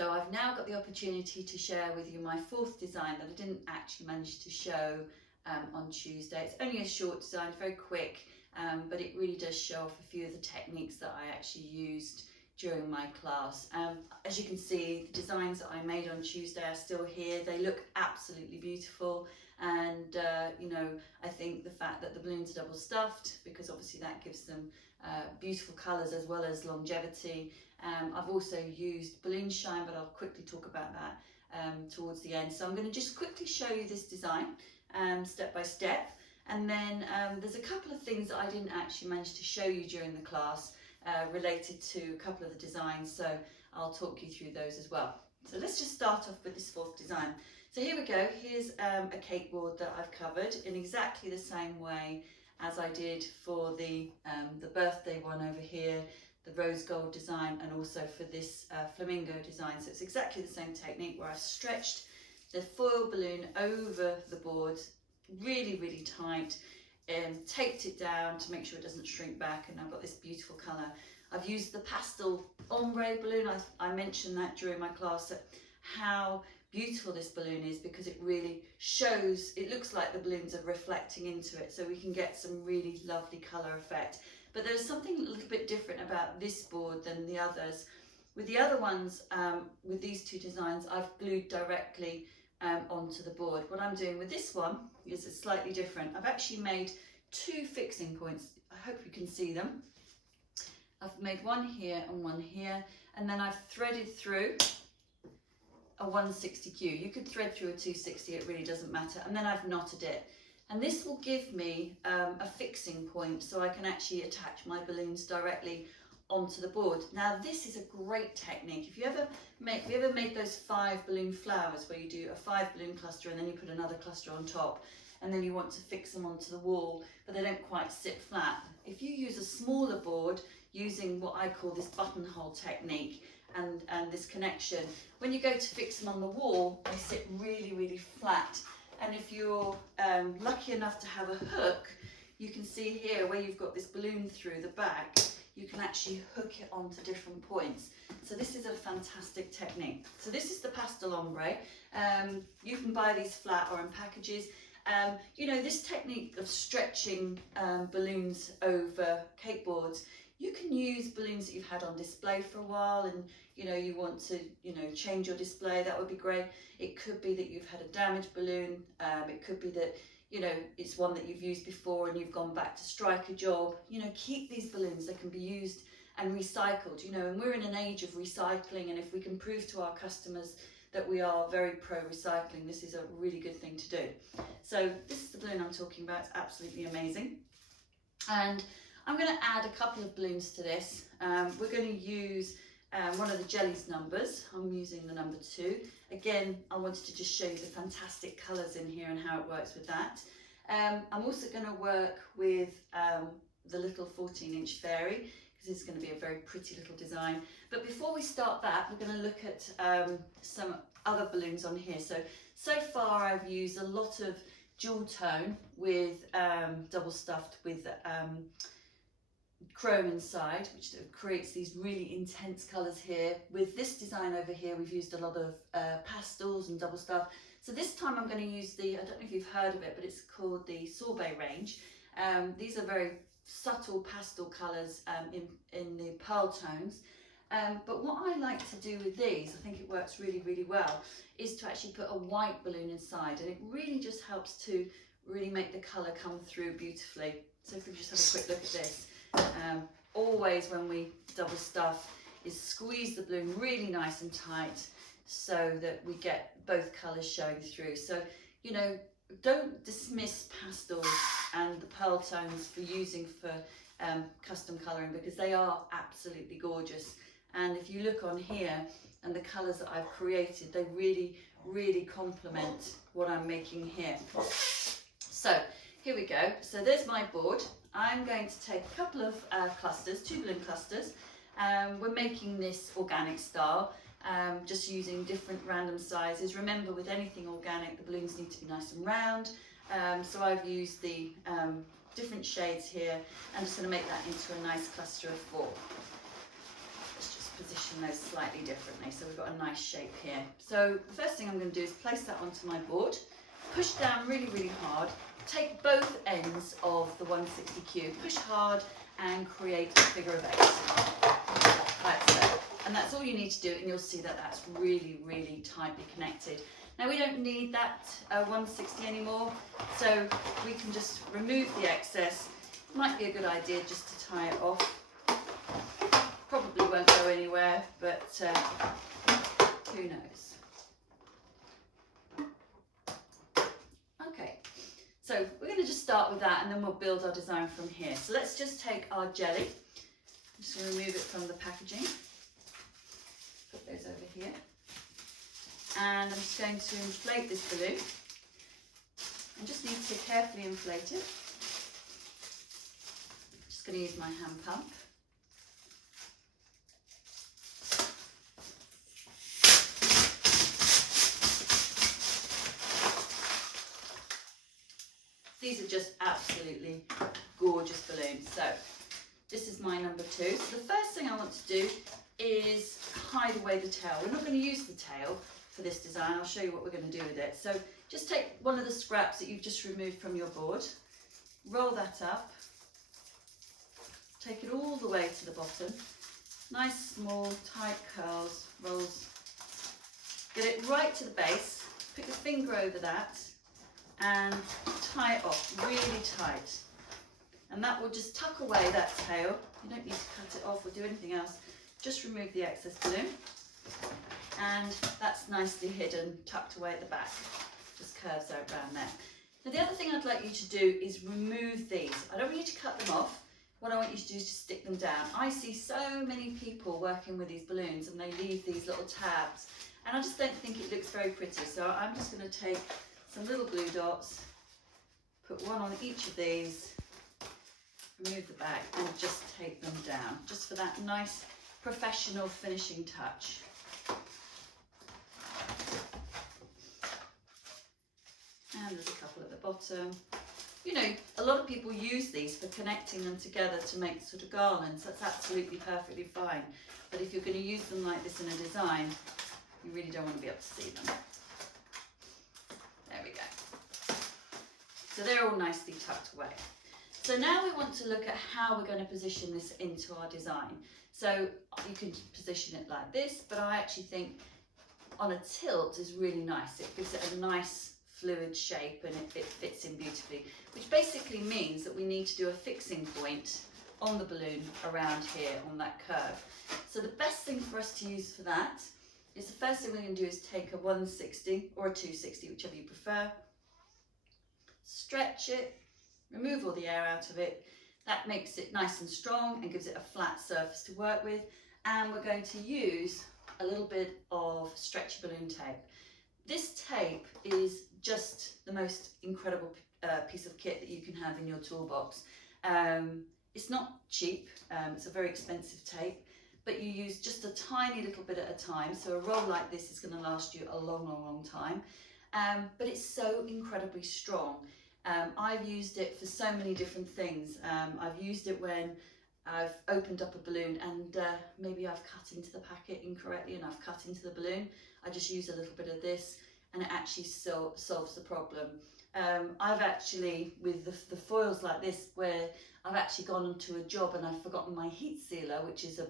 So I've now got the opportunity to share with you my fourth design that I didn't actually manage to show on Tuesday. It's only a short design, very quick, but it really does show off a few of the techniques that I actually used during my class. As you can see, the designs that I made on Tuesday are still here. They look absolutely beautiful, and you know, I think the fact that the balloons are double stuffed, because obviously that gives them beautiful colours as well as longevity. I've also used balloon shine, but I'll quickly talk about that towards the end. So I'm going to just quickly show you this design step by step, and then there's a couple of things that I didn't actually manage to show you during the class related to a couple of the designs, so I'll talk you through those as well. So let's just start off with this fourth design. So here we go. Here's a cake board that I've covered in exactly the same way as I did for the birthday one over here, the rose gold design, and also for this flamingo design. So it's exactly the same technique where I've stretched the foil balloon over the board really tight, and taped it down to make sure it doesn't shrink back, and I've got this beautiful colour. I've used the pastel ombre balloon. I mentioned that during my class, how beautiful this balloon is, because it really shows, it looks like the balloons are reflecting into it, so we can get some really lovely colour effect. But there's something a little bit different about this board than the others. With the other ones, with these two designs, I've glued directly onto the board. What I'm doing with this one is it's slightly different. I've actually made two fixing points. I hope you can see them. I've made one here and one here, and then I've threaded through a 160Q. You could thread through a 260, it really doesn't matter. And then I've knotted it. And this will give me a fixing point, so I can actually attach my balloons directly onto the board. Now this is a great technique. If you ever made those 5 balloon flowers, where you do a 5 balloon cluster and then you put another cluster on top, and then you want to fix them onto the wall, but they don't quite sit flat. If you use a smaller board, using what I call this buttonhole technique and this connection, when you go to fix them on the wall, they sit really flat. And if you're lucky enough to have a hook, you can see here where you've got this balloon through the back, you can actually hook it onto different points. So this is a fantastic technique. So this is the pastel ombre. You can buy these flat or in packages. You know, this technique of stretching balloons over cake boards, you can use balloons that you've had on display for a while, and you know, you want to, you know, change your display. That would be great. It could be that you've had a damaged balloon. It could be that, you know, it's one that you've used before and you've gone back to strike a job. You know, keep these balloons. They can be used and recycled, you know, and we're in an age of recycling, and if we can prove to our customers that we are very pro recycling, this is a really good thing to do. So this is the balloon I'm talking about. It's absolutely amazing. And I'm going to add a couple of balloons to this. We're going to use one of the jellies numbers. I'm using the number 2. Again, I wanted to just show you the fantastic colours in here and how it works with that. I'm also going to work with the little 14-inch fairy, because this is going to be a very pretty little design. But before we start that, we're going to look at some other balloons on here. So far I've used a lot of jewel tone with double stuffed with chrome inside, which creates these really intense colours here. With this design over here, we've used a lot of pastels and double stuff. So this time I'm going to use the, I don't know if you've heard of it, but it's called the sorbet range. These are very subtle pastel colours in the pearl tones. But what I like to do with these, I think it works really well, is to actually put a white balloon inside, and it really just helps to really make the colour come through beautifully. So if we just have a quick look at this, always when we double stuff is squeeze the balloon really nice and tight so that we get both colours showing through. So, you know, don't dismiss pastels and the pearl tones for using for custom colouring, because they are absolutely gorgeous. And if you look on here and the colours that I've created, they really complement what I'm making here. So here we go. So there's my board. I'm going to take a couple of clusters, 2 balloon clusters. We're making this organic style, just using different random sizes. Remember, with anything organic, the balloons need to be nice and round. So I've used the different shades here. I'm just going to make that into a nice cluster of 4. Let's just position position those slightly differently. So we've got a nice shape here. So the first thing I'm going to do is place that onto my board, push down really, really hard, take both ends of the 160 cube, push hard and create a figure of 8. Like so. And that's all you need to do, and you'll see that that's really, really tightly connected. Now we don't need that 160 anymore, so we can just remove the excess. Might be a good idea just to tie it off. Probably won't go anywhere, but who knows. Okay, so we're going to just start with that and then we'll build our design from here. So let's just take our jelly. I'm just going to remove it from the packaging. Put those over here. And I'm just going to inflate this balloon. I just need to carefully inflate it. Just going to use my hand pump. These are just absolutely gorgeous balloons. So this is my number 2. So the first thing I want to do is hide away the tail. We're not going to use the tail for this design. I'll show you what we're going to do with it. So just take one of the scraps that you've just removed from your board, roll that up, take it all the way to the bottom, nice small tight curls, rolls, get it right to the base, put your finger over that and tie it off really tight. And that will just tuck away that tail. You don't need to cut it off or do anything else. Just remove the excess balloon. And that's nicely hidden, tucked away at the back. Just curves out around there. Now the other thing I'd like you to do is remove these. I don't want you to cut them off. What I want you to do is just stick them down. I see so many people working with these balloons and they leave these little tabs. And I just don't think it looks very pretty. So I'm just going to take some little blue dots, put one on each of these, remove the back and just take them down, just for that nice professional finishing touch. And there's a couple at the bottom. You know, a lot of people use these for connecting them together to make sort of garlands. That's absolutely perfectly fine. But if you're going to use them like this in a design, you really don't want to be able to see them. There we go. So they're all nicely tucked away. So now we want to look at how we're going to position this into our design. So you can position it like this, but I actually think on a tilt is really nice. It gives it a nice fluid shape and it fits in beautifully, which basically means that we need to do a fixing point on the balloon around here on that curve. So the best thing for us to use for that is the first thing we're going to do is take a 160 or a 260, whichever you prefer, stretch it, remove all the air out of it. That makes it nice and strong and gives it a flat surface to work with. And we're going to use a little bit of stretchy balloon tape. This tape is just the most incredible piece of kit that you can have in your toolbox. It's not cheap, it's a very expensive tape, but you use just a tiny little bit at a time. So a roll like this is going to last you a long, long, long time. But it's so incredibly strong. I've used it for so many different things. I've used it when I've opened up a balloon and maybe I've cut into the packet incorrectly and I've cut into the balloon. I just use a little bit of this and it actually solves the problem. I've actually, with the foils like this, where I've actually gone into a job and I've forgotten my heat sealer, which is a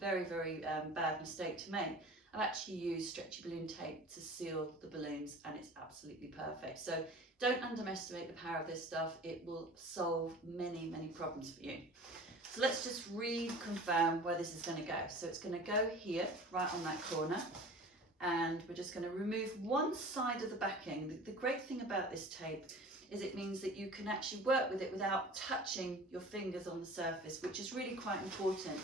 very, very bad mistake to make. I've actually used stretchy balloon tape to seal the balloons and it's absolutely perfect. So don't underestimate the power of this stuff. It will solve many, many problems for you. So let's just reconfirm where this is going to go. So it's going to go here, right on that corner. And we're just going to remove one side of the backing. The great thing about this tape is it means that you can actually work with it without touching your fingers on the surface, which is really quite important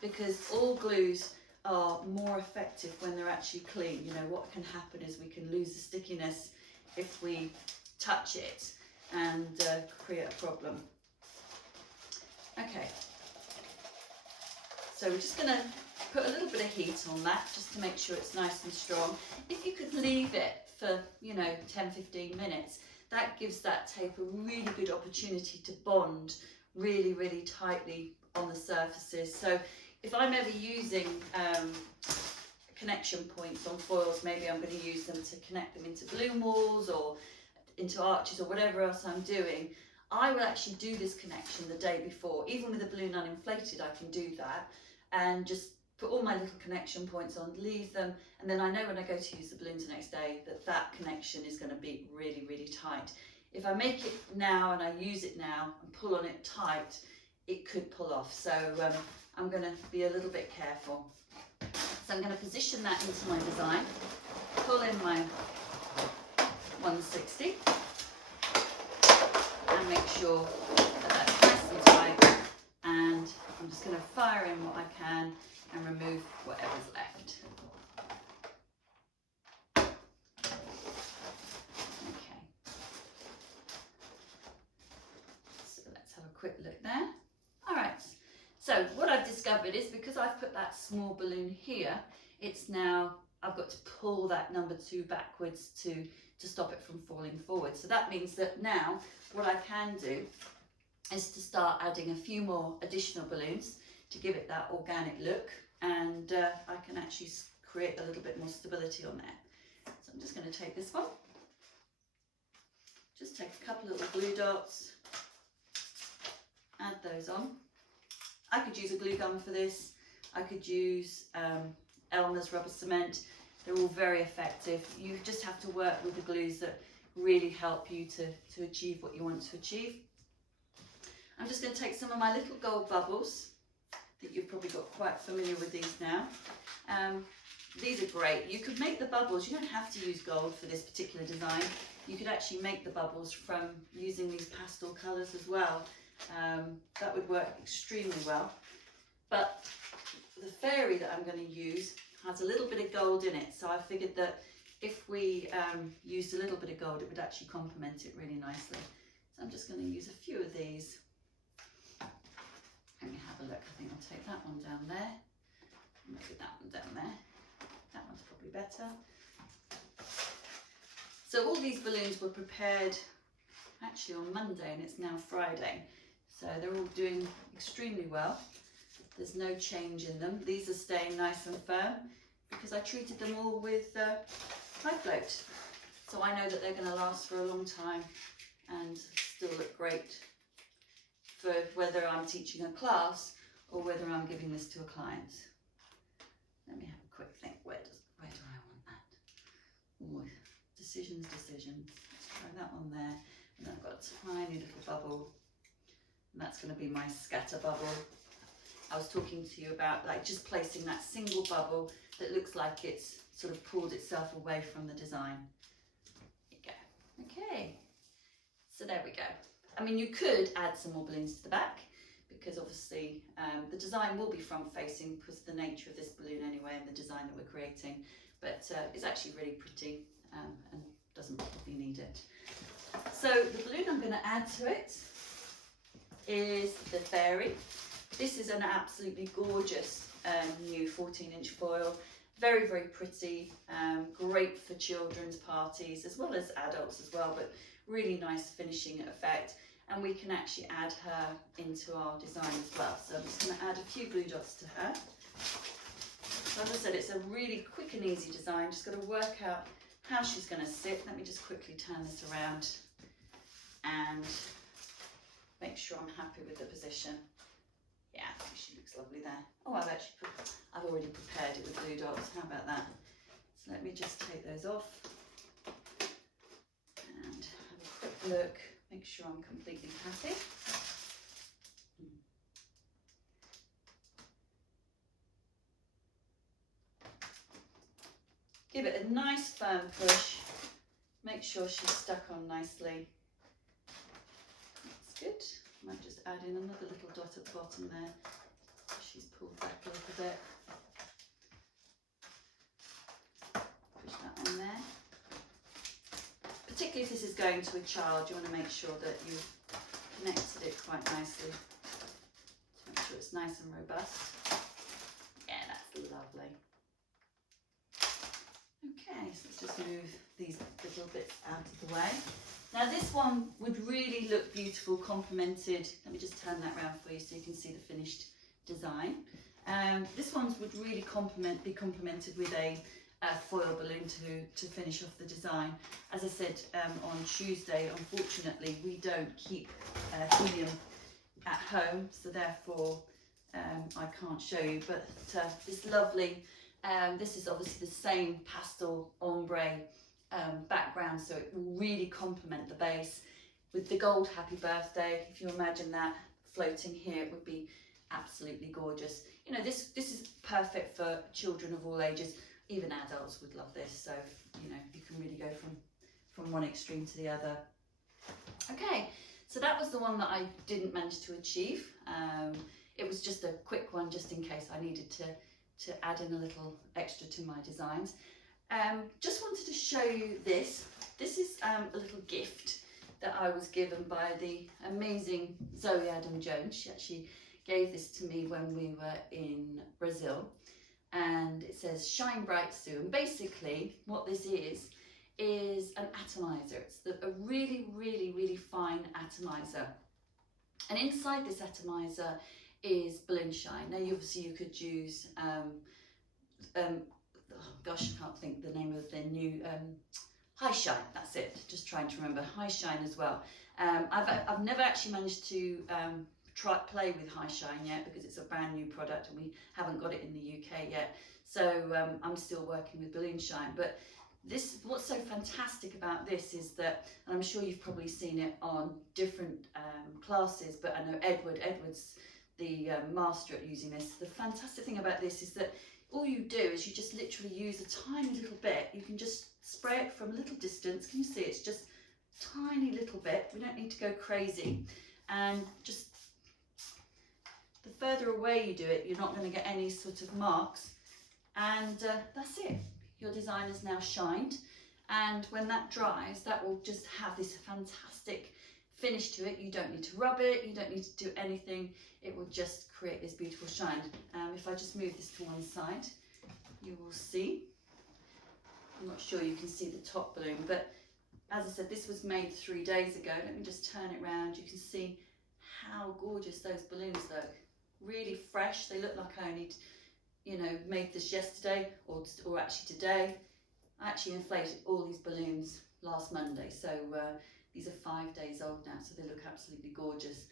because all glues are more effective when they're actually clean. You know, what can happen is we can lose the stickiness if we touch it and create a problem. Okay, so we're just going to put a little bit of heat on that just to make sure it's nice and strong. If you could leave it for 10-15 minutes, that gives that tape a really good opportunity to bond really, really tightly on the surfaces. So if I'm ever using connection points on foils, maybe I'm going to use them to connect them into balloon walls or into arches or whatever else I'm doing, I will actually do this connection the day before. Even with a balloon uninflated, I can do that and just put all my little connection points on, leave them, and then I know when I go to use the balloons the next day that that connection is going to be really, really tight. If I make it now and I use it now and pull on it tight, it could pull off. So I'm going to be a little bit careful. So I'm going to position that into my design, pull in my 160 and make sure that that's nice and tight, and I'm just going to fire in what I can and remove whatever's left. Okay, so let's have a quick look there. All right, so what I've discovered is because I've put that small balloon here, it's now, I've got to pull that number 2 backwards to stop it from falling forward. So that means that now what I can do is to start adding a few more additional balloons to give it that organic look, and I can actually create a little bit more stability on there. So I'm just going to take this one, just take a couple of little glue dots, add those on. I could use a glue gun for this, I could use Elmer's rubber cement. They're all very effective. You just have to work with the glues that really help you to achieve what you want to achieve. I'm just going to take some of my little gold bubbles. I think you've probably got quite familiar with these now. These are great. You could make the bubbles, you don't have to use gold for this particular design. You could actually make the bubbles from using these pastel colours as well. That would work extremely well. But the fairy that I'm going to use has a little bit of gold in it, so I figured that if we used a little bit of gold, it would actually complement it really nicely. So I'm just going to use a few of these. Let me have a look. I think I'll take that one down there, maybe that one down there. That one's probably better. So all these balloons were prepared actually on Monday, and it's now Friday, so they're all doing extremely well. There's no change in them. These are staying nice and firm because I treated them all with high float. So I know that they're going to last for a long time and still look great for whether I'm teaching a class or whether I'm giving this to a client. Let me have a quick think. Where do I want that? Ooh, decisions. Let's try that one there. And I've got a tiny little bubble, and that's going to be my scatter bubble. I was talking to you about like just placing that single bubble that looks like it's sort of pulled itself away from the design. There you go. Okay, so there we go. I mean, you could add some more balloons to the back because obviously the design will be front facing because of the nature of this balloon anyway and the design that we're creating, but it's actually really pretty and doesn't probably need it. So the balloon I'm going to add to it is the fairy. This is an absolutely gorgeous new 14-inch foil, very, very pretty, great for children's parties as well as adults as well, but really nice finishing effect, and we can actually add her into our design as well. So I'm just going to add a few glue dots to her. So as I said, it's a really quick and easy design, just got to work out how she's going to sit. Let me just quickly turn this around and make sure I'm happy with the position. Yeah, I think she looks lovely there. Oh, I've already prepared it with glue dots. How about that? So let me just take those off and have a quick look, make sure I'm completely happy. Give it a nice firm push. Make sure she's stuck on nicely. That's good. Might just add in another little dot at the bottom there. She's pulled back a little bit. Push that on there. Particularly if this is going to a child, you want to make sure that you've connected it quite nicely to make sure it's nice and robust. Yeah, that's lovely. Okay, so let's just move these little bits out of the way. Now this one would really look beautiful, complemented. Let me just turn that around for you so you can see the finished design. This one's would really be complemented with a foil balloon to finish off the design. As I said on Tuesday, unfortunately we don't keep helium at home, so therefore I can't show you, but this lovely, this is obviously the same pastel ombre background, so it will really complement the base with the gold happy birthday. If you imagine that floating here, it would be absolutely gorgeous. You know, this is perfect for children of all ages. Even adults would love this, so you know, you can really go from one extreme to the other. Okay, so that was the one that I didn't manage to achieve. It was just a quick one, just in case I needed to add in a little extra to my designs. Just wanted to show you this. This is a little gift that I was given by the amazing Zoe Adam-Jones. She actually gave this to me when we were in Brazil, and it says "Shine Bright, Sue." And basically what this is an atomizer. It's a really, really, really fine atomizer, and inside this atomizer is balloon shine. Now obviously you could use oh gosh, I can't think the name of the new High Shine, that's it, just trying to remember. High Shine as well. I've never actually managed to play with High Shine yet, because it's a brand new product and we haven't got it in the UK yet, so I'm still working with balloon shine. But this, what's so fantastic about this is that, and I'm sure you've probably seen it on different classes, but I know Edward's the master at using this. The fantastic thing about this is that all you do is you just literally use a tiny little bit. You can just spray it from a little distance. Can you see? It's just a tiny little bit. We don't need to go crazy. And just the further away you do it, you're not going to get any sort of marks. And that's it. Your design is now shined. And when that dries, that will just have this fantastic finish to it. You don't need to rub it. You don't need to do anything. It will just create this beautiful shine. If I just move this to one side, you will see. I'm not sure you can see the top balloon, but as I said, this was made 3 days ago. Let me just turn it around. You can see how gorgeous those balloons look. Really fresh. They look like I only, you know, made this yesterday or actually today. I actually inflated all these balloons last Monday, so these are 5 days old now, so they look absolutely gorgeous.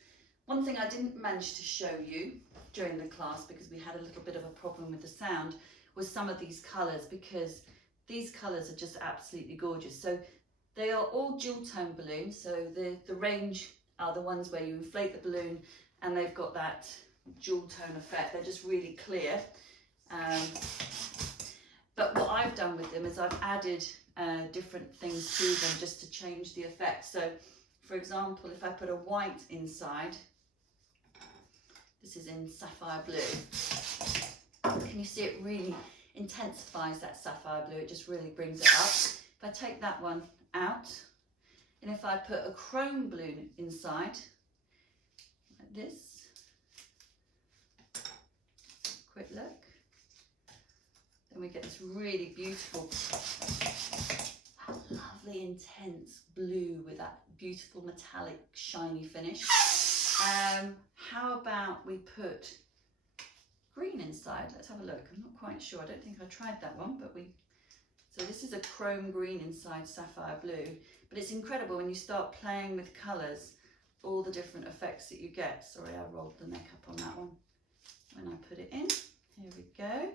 One thing I didn't manage to show you during the class, because we had a little bit of a problem with the sound, was some of these colours, because these colours are just absolutely gorgeous. So they are all dual tone balloons, so the range are the ones where you inflate the balloon and they've got that dual tone effect. They're just really clear. But what I've done with them is I've added different things to them just to change the effect. So for example, if I put a white inside, this is in sapphire blue, can you see it really intensifies that sapphire blue? It just really brings it up. If I take that one out, and if I put a chrome balloon inside, like this, quick look, then we get this really beautiful, lovely intense blue with that beautiful metallic shiny finish. How about we put green inside? Let's have a look. I'm not quite sure. I don't think I tried that one, but so this is a chrome green inside sapphire blue, but it's incredible when you start playing with colours, all the different effects that you get. Sorry, I rolled the neck up on that one when I put it in. Here we go.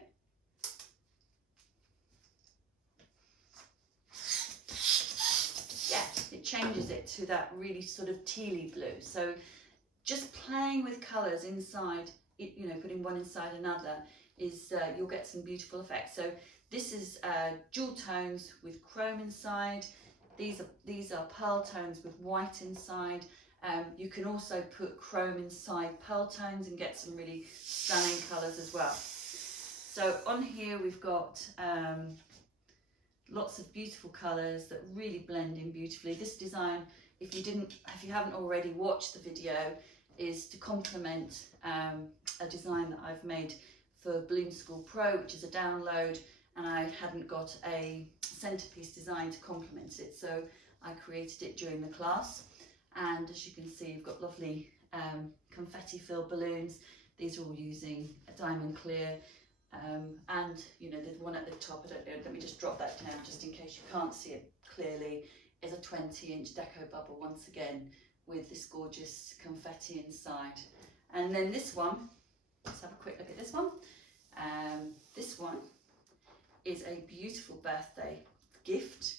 It changes it to that really sort of tealy blue. So just playing with colours inside, you know, putting one inside another, is you'll get some beautiful effects. So this is dual tones with chrome inside. These are pearl tones with white inside. You can also put chrome inside pearl tones and get some really stunning colours as well. So on here we've got lots of beautiful colours that really blend in beautifully. This design, if you haven't already watched the video, is to complement a design that I've made for Balloon School Pro, which is a download, and I hadn't got a centerpiece design to complement it, so I created it during the class. And as you can see, you've got lovely confetti filled balloons. These are all using a diamond clear, and you know, the one at the top, I don't know, let me just drop that down just in case you can't see it clearly, is a 20-inch deco bubble once again with this gorgeous confetti inside. And then this one, let's have a quick look at this one. This one is a beautiful birthday gift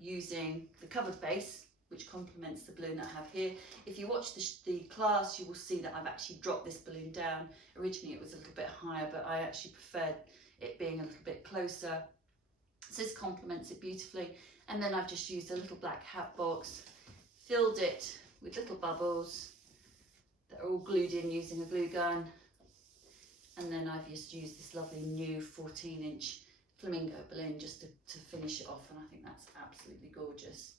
using the covered base, which complements the balloon that I have here. If you watch the class, you will see that I've actually dropped this balloon down. Originally it was a little bit higher, but I actually preferred it being a little bit closer. So this complements it beautifully. And then I've just used a little black hat box, filled it with little bubbles that are all glued in using a glue gun. And then I've just used this lovely new 14-inch flamingo balloon just to finish it off, and I think that's absolutely gorgeous.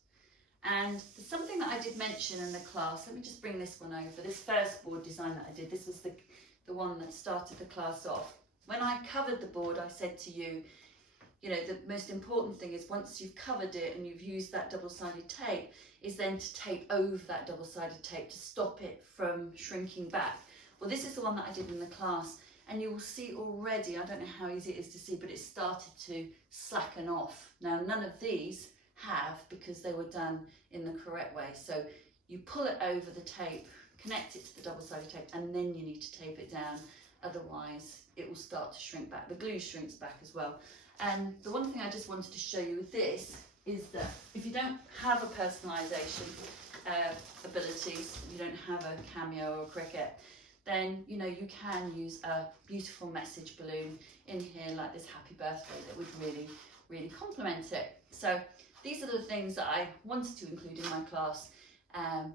And there's something that I did mention in the class. Let me just bring this one over. This first board design that I did, this was the one that started the class off. When I covered the board, I said to you, you know, the most important thing is once you've covered it and you've used that double-sided tape, is then to tape over that double-sided tape to stop it from shrinking back. Well, this is the one that I did in the class, and you will see already, I don't know how easy it is to see, but it started to slacken off. Now, none of these have, because they were done in the correct way. So you pull it over the tape, connect it to the double-sided tape, and then you need to tape it down. Otherwise, it will start to shrink back. The glue shrinks back as well. And the one thing I just wanted to show you with this is that if you don't have a personalisation abilities, you don't have a cameo or a cricket, then you know you can use a beautiful message balloon in here like this happy birthday that would really complement it. So these are the things that I wanted to include in my class,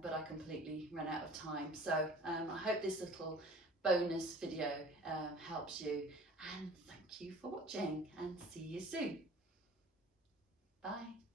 but I completely ran out of time. So I hope this little bonus video helps you, and thank you for watching, and see you soon. Bye.